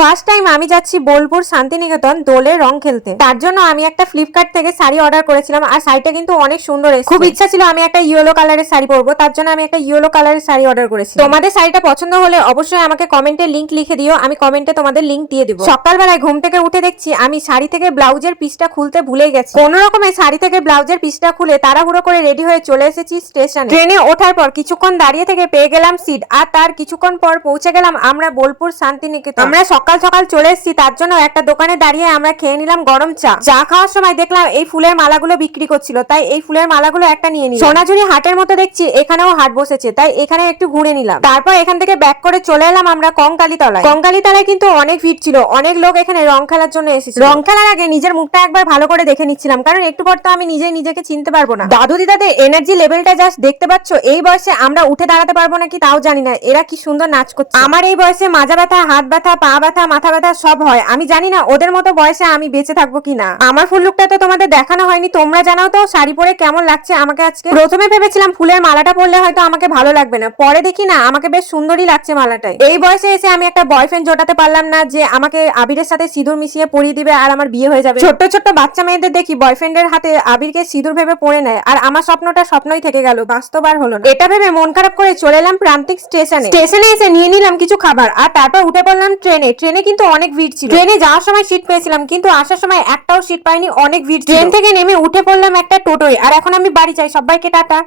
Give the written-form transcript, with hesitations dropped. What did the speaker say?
First time আমি যাচ্ছি বোলপুর শান্তিনিকেতন দোলে রং খেলতে। তার জন্য আমি একটা ফ্লিপকার্ট থেকে শাড়ি অর্ডার করেছিলাম, আর শাড়িটা কিন্তু অনেক সুন্দর এসেছে। খুব ইচ্ছা ছিল আমি একটা ইয়েলো কালারের শাড়ি পরবো, তার জন্য আমি একটা ইয়েলো কালারের শাড়ি অর্ডার করেছি। তোমাদের শাড়িটা পছন্দ হলে অবশ্যই আমাকে কমেন্টে লিংক লিখে দিও, আমি কমেন্টে তোমাদের লিংক দিয়ে দিব। সকালবেলায় ঘুম থেকে উঠে দেখছি আমি শাড়ি থেকে ব্লাউজের পিসটা খুলতে ভুলে গেছি। কোন রকমে শাড়ি থেকে ব্লাউজের পিসটা খুলে তাড়াহুড়ো করে রেডি হয়ে চলে এসেছি স্টেশনে। ট্রেনে ওঠার পর কিছুক্ষণ দাঁড়িয়ে থেকে পেয়ে গেলাম সিট, আর তার কিছুক্ষণ পর পৌঁছে গেলাম আমরা বোলপুর শান্তিনিকেতন। আমরা সকাল সকাল চলে এসেছি, তার জন্য একটা দোকানে দাঁড়িয়ে আমরা খেয়ে নিলাম গরম চা। চা খাওয়ার সময় দেখলাম এই ফুলের মালাগুলো বিক্রি করছিল, তাই এই ফুলের মালাগুলো একটা নিয়ে নিলাম। সোনাঝুরি হাটের মতো দেখছি এখানেও হাট বসেছে, তাই এখানে একটু ঘুরে নিলাম। তারপর এখান থেকে ব্যাক করে চলে এলাম আমরা কঙ্কালীতলায়। কঙ্কালীতলায় কিন্তু অনেক ভিড় ছিল, অনেক লোক এখানে রং খেলার জন্য এসেছিল। রং খেলার আগে নিজের মুখটা একবার ভালো করে দেখে নিচ্ছিলাম, কারণ একটু পর তো আমি নিজেকে চিনতে পারবো না। দাদু দিদাদের এনার্জি লেভেলটা জাস্ট দেখতে পাচ্ছ। এই বয়সে আমরা উঠে দাঁড়াতে পারবো নাকি তাও জানি না, এরা কি সুন্দর নাচ করছে। আমার এই বয়সে মাজা ব্যথা, হাত ব্যথা, পা ব্যথা, মাথা ব্যথা সব হয়। আমি জানি না ওদের মতো বয়সে আমি বেঁচে থাকবো কিনা। আমার ফুল লুকটা তো তোমাদের দেখানো হয়নি, তোমরা জানাও তো শাড়ি পরে কেমন লাগছে আমাকে আজকে। প্রথমে ভেবেছিলাম ফুলের মালাটা পরলে হয়তো আমাকে ভালো লাগবে না, পরে দেখি না আমাকে বেশ সুন্দরই লাগছে মালাটাই। এই বয়সে এসে আমি একটা বয়ফ্রেন্ড জোটাতে পারলাম না যে আমাকে আবিরের সাথে সিঁদুর মিশিয়ে পরিয়ে দিবে আর আমার বিয়ে হয়ে যাবে। ছোট্ট ছোট্ট বাচ্চা মেয়েদের দেখি বয়ফ্রেন্ডের হাতে আবিরকে সিঁদুর ভেবে পরে নেয়, আর আমার স্বপ্নটা স্বপ্নই থেকে গেল, বাস্তব আর হলো না। এটা ভেবে মন খারাপ করে চলে এলাম প্রান্তিক স্টেশনে। স্টেশনে এসে নিয়ে নিলাম কিছু খাবার, আর তারপর উঠে পড়লাম ট্রেনে। ট্রেনে কিন্তু অনেক ভিড় ছিল। ট্রেনে যাওয়ার সময় সিট পেয়েছিলাম, কিন্তু আসার সময় একটাও সিট পাইনি, অনেক ভিড়। ট্রেন থেকে নেমে উঠে পড়লাম একটা টোটোয়, আর এখন আমি বাড়ি যাই। সবাইকে টাটা।